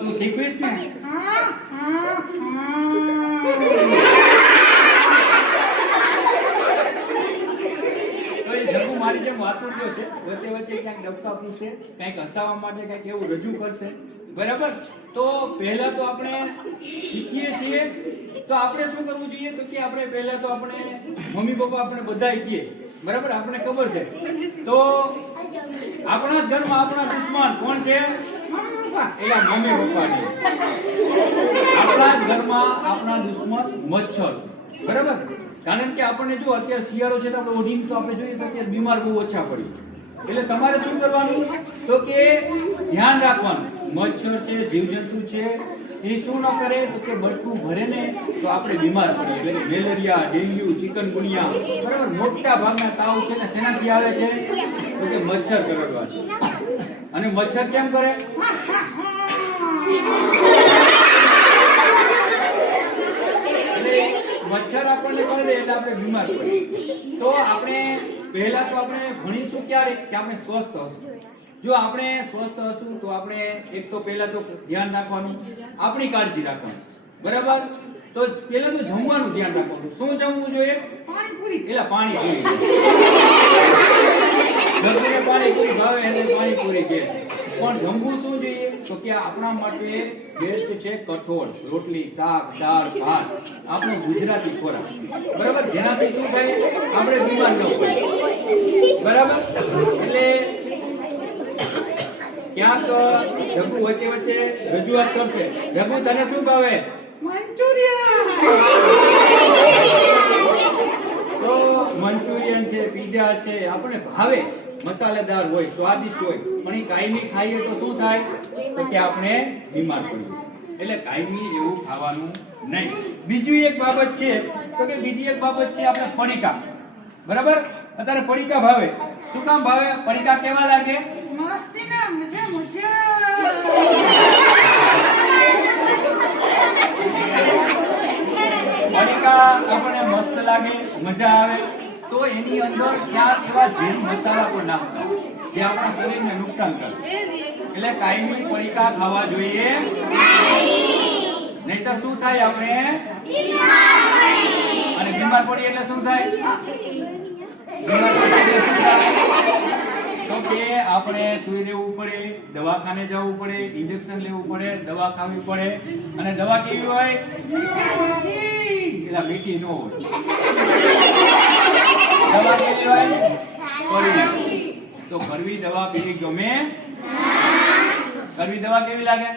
તું શીખવીશ ને? તો એ જગુ મારી જેમ વાતુરજો છે, વચ્ચે વચ્ચે ક્યાંક ડબકા પૂછે, કંઈક હસાવવા માટે કંઈક એવું રજૂ કરશે, બરાબર? તો પહેલા તો આપણે શીખીએ છીએ તો આપણે શું કરવું જોઈએ? તો કે આપણે પહેલા તો આપણે મમ્મી પપ્પા આપણે બધાય કહીએ, બરાબર? આપણે ખબર છે તો આપણા જ ઘરમાં આપણા દુશ્મન કોણ છે? એલા મમ્મી પપ્પા છે. આપણા જ ઘરમાં આપણા દુશ્મન મચ્છર છે, બરાબર? કારણ કે આપણને જો અત્યારે શિયાળો છે તો આપણે ઓઢીને તો આપણે જોઈએ તો અત્યારે બીમાર બહુ ઓછા પડી. એટલે તમારે શું કરવાનું? તો કે ધ્યાન રાખવાનું, મચ્છર છે, જીવજંતુ છે, એ શું ન કરે તો કે બટકું ભરે ને તો આપણે બીમાર પડીએ. એટલે મેલેરિયા, ડેન્ગ્યુ, ચિકનગુનિયા, બરાબર? મોટા ભાગના તાવ છે ને શેનાથી આવે છે? તો કે મચ્છર કરડવાથી. અને મચ્છર કેમ કરે? એટલે મચ્છર આપણને કરડે એટલે આપણે બીમાર પડીએ. તો આપણે પહેલા તો આપણે ભણીશું ક્યારે? કે આપણે સ્વસ્થ હશું. જો આપણે સ્વસ્થ હશું તો આપણે એક તો પહેલા તો ધ્યાન રાખવાનું, આપણી કાળજી રાખવાની, બરાબર? તો પહેલા તો જમવાનું ધ્યાન રાખવાનું. શું જમવું જોઈએ? પાણીપુરી. એટલે પાણીપુરી. જગને પાણીપુરી ભાવે એને પાણીપુરી કહે. પણ જમવું શું જોઈએ? તો કે આપણા માટે બેસ્ટ છે કઠોળ, રોટલી, શાક, દાળ, ભાત, આપણો ગુજરાતી ખોરાક, બરાબર? જેનાથી શું થાય? આપણે બીમાર ન પડીએ, બરાબર? એટલે ક્યાંક જગુ વચ્ચે વચ્ચે રજૂઆત કરશે. જગુ તને શું ભાવે? મંચુરિયન. તો મંચુરિયન છે, પીઝા છે, આપણે ભાવે, મસાલેદાર હોય, સ્વાદિષ્ટ હોય, પણ એ કાયમી ખાઈએ તો શું થાય? તો કે આપણે બીમાર પડીએ. એટલે કાયમી એવું ખાવાનું નહીં. બીજી એક બાબત છે તો કે બીજી એક બાબત છે આપણે પડીકા, બરાબર? અત્યારે પડીકા ભાવે. શું કામ ભાવે? પડીકા કેવા લાગે? મસ્તી ના મજા મજા. પડીકા આપણને મસ્ત લાગે, મજા આવે, તો એની અંદર ક્યાંક એવા ઝેર મસાલા પણ નાખતા જે આપણા શરીરને નુકસાન કરે. એટલે કાયમી પડીકા ખાવા જોઈએ નહીતર શું થાય? આપણે અને બીમાર પડીએ એટલે શું થાય? તો કે આપણે સુઈ રહેવું પડે, દવાખાને જવું પડે, ઇન્જેક્શન લેવું પડે, દવા ખાવી પડે. અને દવા કેવી હોય? એટલે મીઠી ન હોય. દવા કેવી હોય? કડવી. તો કડવી દવા પીવી ગમે? કડવી દવા કેવી લાગે?